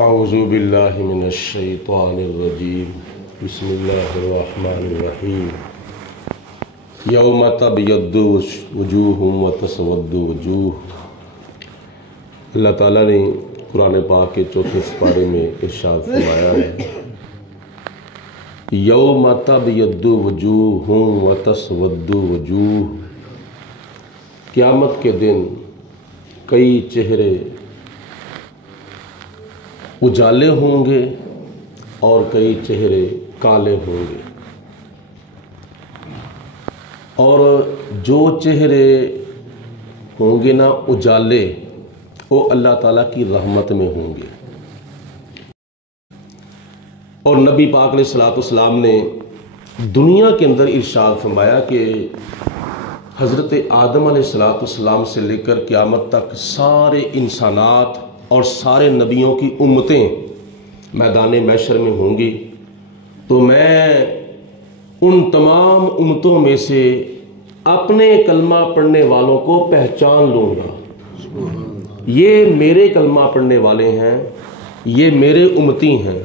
اعوذ باللہ من الشیطان الرجیم بسم اللہ الرحمن الرحیم یوم تبیض وجوہ وتسود وجوہ۔ اللہ تعالیٰ نے قرآن پاک کے چوتھے سپارے میں ارشاد فرمایا ہے یوم تبیض وجوہ وتسود وجوہ، قیامت کے دن کئی چہرے اجالے ہوں گے اور کئی چہرے کالے ہوں گے، اور جو چہرے ہوں گے نا اجالے وہ اللہ تعالیٰ کی رحمت میں ہوں گے۔ اور نبی پاک علیہ الصلوۃ والسلام نے دنیا کے اندر ارشاد فرمایا کہ حضرت آدم علیہ الصلوۃ والسلام سے لے کر قیامت تک سارے انسانات اور سارے نبیوں کی امتیں میدان محشر میں ہوں گی، تو میں ان تمام امتوں میں سے اپنے کلمہ پڑھنے والوں کو پہچان لوں گا، یہ میرے کلمہ پڑھنے والے ہیں، یہ میرے امتی ہیں۔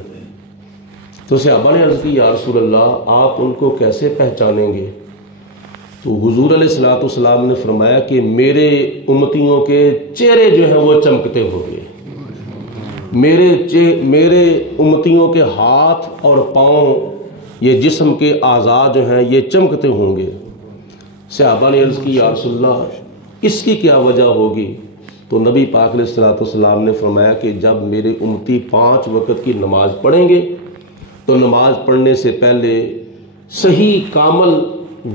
تو صحابہ نے عرض کی یا رسول اللہ آپ ان کو کیسے پہچانیں گے؟ تو حضور علیہ الصلوۃ والسلام نے فرمایا کہ میرے امتیوں کے چہرے جو ہیں وہ چمکتے ہوں گے، میرے امتیوں کے ہاتھ اور پاؤں، یہ جسم کے اعضاء جو ہیں یہ چمکتے ہوں گے۔ صحابہ نے عرض کی یا رسول اللہ اس کی کیا وجہ ہوگی؟ تو نبی پاک علیہ الصلوۃ والسلام نے فرمایا کہ جب میرے امتی 5 وقت کی نماز پڑھیں گے تو نماز پڑھنے سے پہلے صحیح کامل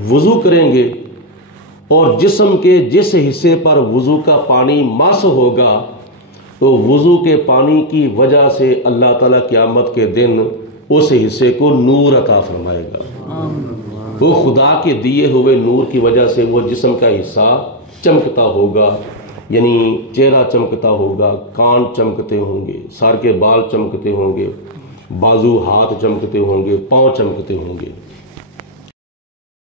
وضو کریں گے، اور جسم کے جس حصے پر وضو کا پانی مس ہوگا تو وضو کے پانی کی وجہ سے اللہ تعالیٰ قیامت کے دن اس حصے کو نور عطا فرمائے گا، وہ خدا کے دیے ہوئے نور کی وجہ سے وہ جسم کا حصہ چمکتا ہوگا، یعنی چہرہ چمکتا ہوگا، کان چمکتے ہوں گے، سر کے بال چمکتے ہوں گے، بازو ہاتھ چمکتے ہوں گے، پاؤں چمکتے ہوں گے۔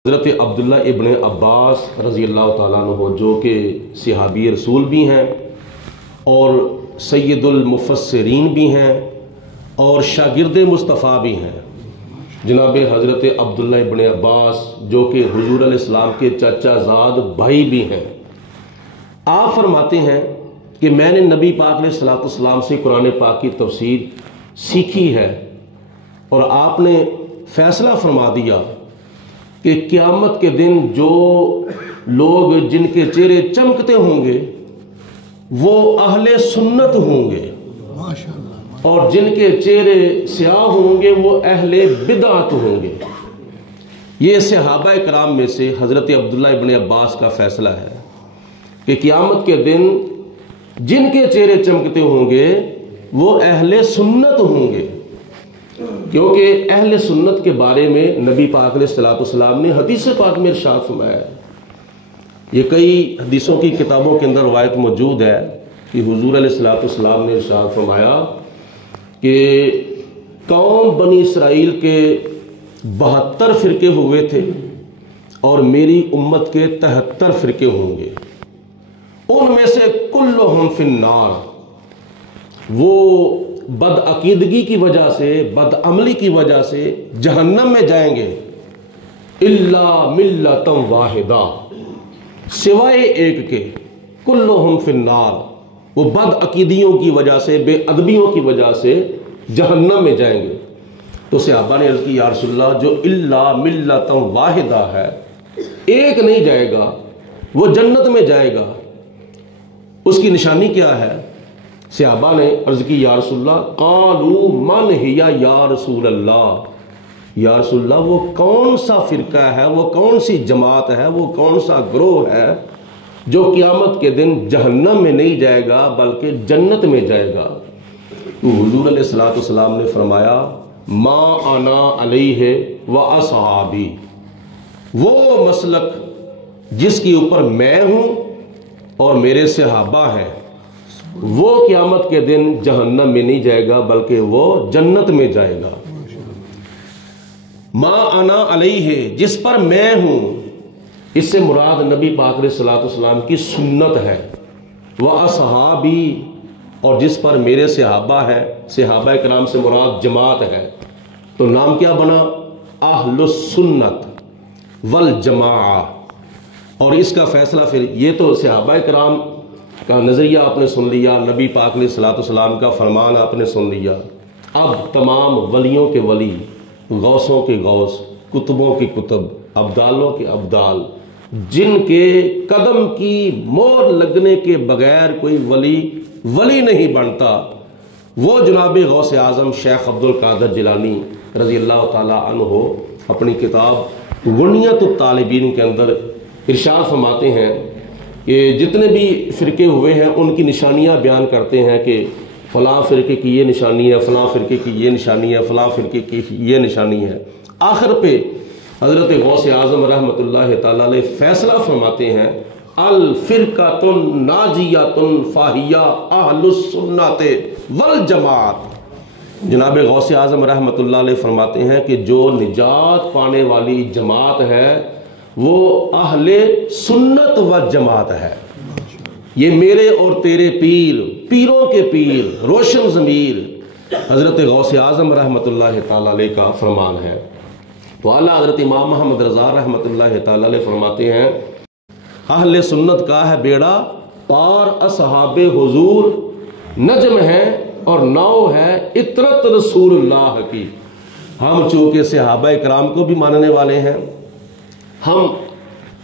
حضرت عبداللہ ابن عباس رضی اللہ تعالیٰ عنہ جو کہ صحابی رسول بھی ہیں اور سید المفسرین بھی ہیں اور شاگرد مصطفیٰ بھی ہیں، جناب حضرت عبداللہ ابن عباس جو کہ حضور علیہ السلام کے چچا زاد بھائی بھی ہیں، آپ فرماتے ہیں کہ میں نے نبی پاک علیہ الصلوۃ والسلام سے قرآن پاک کی تفسیر سیکھی ہے، اور آپ نے فیصلہ فرما دیا کہ قیامت کے دن جو لوگ جن کے چہرے چمکتے ہوں گے وہ اہل سنت ہوں گے، اور جن کے چہرے سیاہ ہوں گے وہ اہل بدعت ہوں گے۔ یہ صحابہ کرام میں سے حضرت عبداللہ ابن عباس کا فیصلہ ہے کہ قیامت کے دن جن کے چہرے چمکتے ہوں گے وہ اہل سنت ہوں گے، کیونکہ اہل سنت کے بارے میں نبی پاک علیہ الصلوۃ والسلام نے حدیث پاک میں ارشاد فرمایا ہے۔ یہ کئی حدیثوں کی کتابوں کے اندر روایت موجود ہے کہ حضور علیہ الصلوۃ والسلام نے ارشاد فرمایا کہ قوم بنی اسرائیل کے 72 فرقے ہوئے تھے اور میری امت کے 73 فرقے ہوں گے، ان میں سے کلہم فی النار، وہ بدعقیدگی کی وجہ سے، بدعملی کی وجہ سے جہنم میں جائیں گے، الا ملۃ واحدہ، سوائے ایک کے، کلہم فی النار، وہ بدعقیدیوں کی وجہ سے، بے ادبیوں کی وجہ سے جہنم میں جائیں گے۔ تو صحابہ نے عرض کی یا رسول اللہ جو الا ملۃ واحدہ ہے، ایک نہیں جائے گا، وہ جنت میں جائے گا، اس کی نشانی کیا ہے؟ صحابہ نے عرض کی یا رسول اللہ، قالوا من ہی یا رسول اللہ، یا رسول اللہ وہ کون سا فرقہ ہے، وہ کون سی جماعت ہے، وہ کون سا گروہ ہے جو قیامت کے دن جہنم میں نہیں جائے گا بلکہ جنت میں جائے گا؟ تو حضور علیہ الصلوۃ والسلام نے فرمایا ما انا علیہ و اصحابی، وہ مسلک جس کے اوپر میں ہوں اور میرے صحابہ ہیں، وہ قیامت کے دن جہنم میں نہیں جائے گا بلکہ وہ جنت میں جائے گا۔ ما انا علیہ، جس پر میں ہوں، اس سے مراد نبی پاک علیہ الصلوۃ والسلام کی سنت ہے، وہ اصحابی، اور جس پر میرے صحابہ ہے، صحابہ کرام سے مراد جماعت ہے، تو نام کیا بنا؟ اہل السنت والجماعہ۔ اور اس کا فیصلہ پھر یہ تو صحابہ کرام کا نظریہ آپ نے سن لیا، نبی پاک علیہ الصلوۃ والسلام کا فرمان آپ نے سن لیا۔ اب تمام ولیوں کے ولی، غوثوں کے غوث، کتبوں کی کتب، ابدالوں کے ابدال، جن کے قدم کی مور لگنے کے بغیر کوئی ولی نہیں بنتا، وہ جناب غوث اعظم شیخ عبد القادر جیلانی رضی اللہ تعالی عنہ اپنی کتاب غنیت الطالبین کے اندر ارشاد فرماتے ہیں کہ جتنے بھی فرقے ہوئے ہیں ان کی نشانیاں بیان کرتے ہیں کہ فلاں فرقے کی یہ نشانی ہے، فلاں فرقے کی یہ نشانی ہے، فلاں فرقے کی یہ نشانی ہے۔ آخر پہ حضرت غوث اعظم رحمۃ اللہ تعالی علیہ فیصلہ فرماتے ہیں، الفرقۃ الناجیۃ فاہی اہل السنت والجماعت۔ جناب غوث اعظم رحمۃ اللہ علیہ فرماتے ہیں کہ جو نجات پانے والی جماعت ہے وہ اہل سنت و جماعت ہے۔ یہ میرے اور تیرے پیروں کے پیر روشن ضمیر حضرت غوث اعظم رحمۃ اللہ تعالی علیہ کا فرمان ہے۔ تو اعلیٰ حضرت امام محمد رضا رحمۃ اللہ تعالی علیہ فرماتے ہیں، اہل سنت کا ہے بیڑا پار اصحاب حضور، نجم ہے اور نو ہے اطرت رسول اللہ کی۔ ہم چونکہ صحابہ کرام کو بھی ماننے والے ہیں، ہم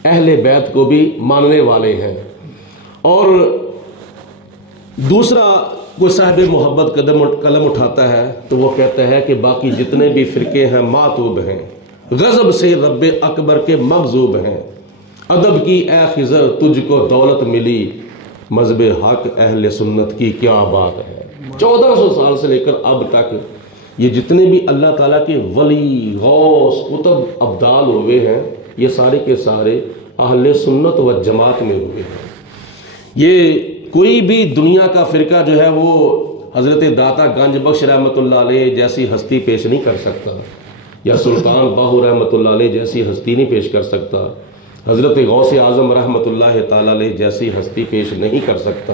اہل بیت کو بھی ماننے والے ہیں، اور دوسرا کوئی صاحب محبت قلم اٹھاتا ہے تو وہ کہتا ہے کہ باقی جتنے بھی فرقے ہیں معتوب ہیں، غضب سے رب اکبر کے مغضوب ہیں، ادب کی اے خضر تجھ کو دولت ملی، مذہب حق اہل سنت کی کیا بات ہے۔ 1400 سال سے لے کر اب تک یہ جتنے بھی اللہ تعالیٰ کے ولی، غوث، کتب، ابدال ہوئے ہیں، یہ سارے کے سارے اہل سنت و جماعت میں ہوئے ہیں۔ یہ کوئی بھی دنیا کا فرقہ جو ہے وہ حضرت داتا گنج بخش رحمۃ اللہ علیہ جیسی ہستی پیش نہیں کر سکتا، یا سلطان باہو رحمۃ اللہ علیہ جیسی ہستی نہیں پیش کر سکتا، حضرت غوث اعظم رحمۃ اللہ تعالی علیہ جیسی ہستی پیش نہیں کر سکتا۔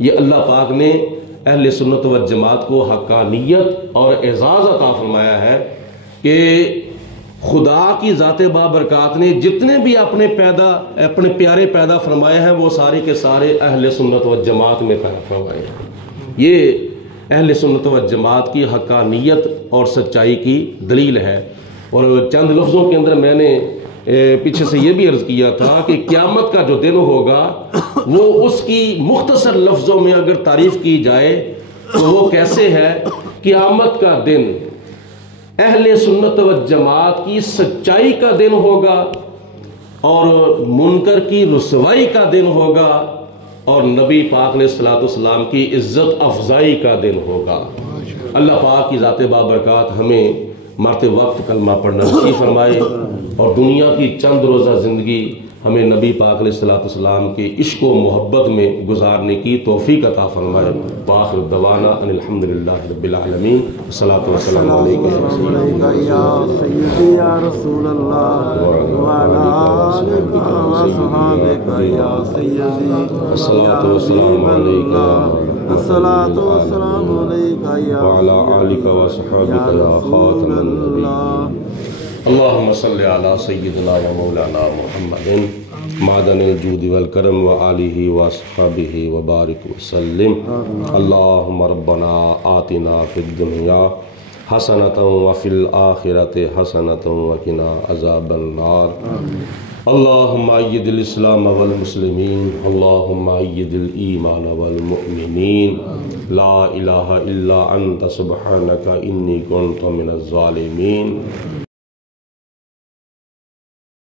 یہ اللہ پاک نے اہل سنت و جماعت کو حقانیت اور اعزاز عطا فرمایا ہے کہ خدا کی ذات بابرکات نے جتنے بھی اپنے پیارے پیدا فرمائے ہیں وہ سارے کے سارے اہل سنت و جماعت میں پیدا فرمائے ہیں۔ یہ اہل سنت و جماعت کی حقانیت اور سچائی کی دلیل ہے۔ اور چند لفظوں کے اندر میں نے پیچھے سے یہ بھی عرض کیا تھا کہ قیامت کا جو دن ہوگا وہ اس کی مختصر لفظوں میں اگر تعریف کی جائے تو وہ کیسے ہے؟ قیامت کا دن اہل سنت و جماعت کی سچائی کا دن ہوگا، اور منکر کی رسوائی کا دن ہوگا، اور نبی پاک علیہ الصلوۃ والسلام کی عزت افزائی کا دن ہوگا۔ اللہ پاک کی ذات بابرکات ہمیں مرتے وقت کلمہ پڑھنا نصیب فرمائے، اور دنیا کی چند روزہ زندگی ہمیں نبی پاک علیہ الصلوۃ والسلام کے عشق و محبت میں گزارنے کی توفیق عطا فرمائے۔ وآخر دعوانا ان الحمدللہ رب العالمین، الصلاۃ والسلام علیکم یا سیدی یا رسول اللہ وعلی آلک وصحابک یا سیدی الصلاۃ والسلام علیکم الصلاۃ والسلام علیک یا وعلی آلک وصحابک یا خاتم النبیین۔ اللہم صلی علی سیدنا و مولانا محمد معدن الجود والکرم و آلہ و صحابہ و بارک وسلم۔ اللہم ربنا آتنا فی الدنیا حسنۃ و فی الآخرۃ حسنۃ و قنا عذاب النار۔ اللہم اید الاسلام والمسلمین، اللہم اید الایمان والمؤمنین، لا الہ الا انت سبحانک انی کنت من الظالمین۔